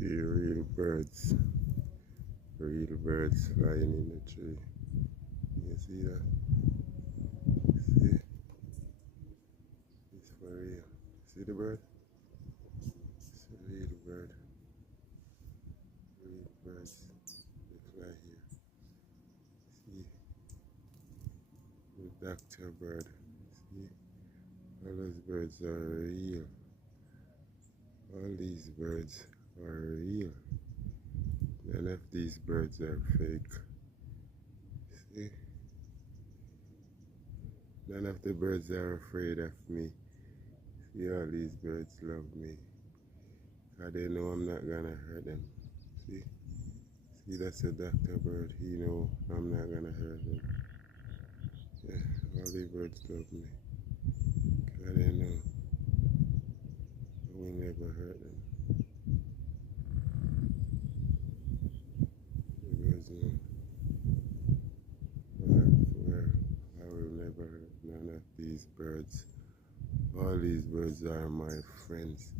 See real birds flying in the tree. You see that? See? It's for real. See the bird? It's a real bird. Real birds. They fly here. See? The doctor bird. See? All those birds are real. All these birds are real. None of these birds are fake. See? None of the birds are afraid of me. See, all these birds love me. Because they know I'm not gonna hurt them. See? See, that's a doctor bird. He know I'm not gonna hurt them. Yeah, all these birds love me. Because they know I will never hurt them. The birds know I will never hurt none of these birds. All these birds are my friends.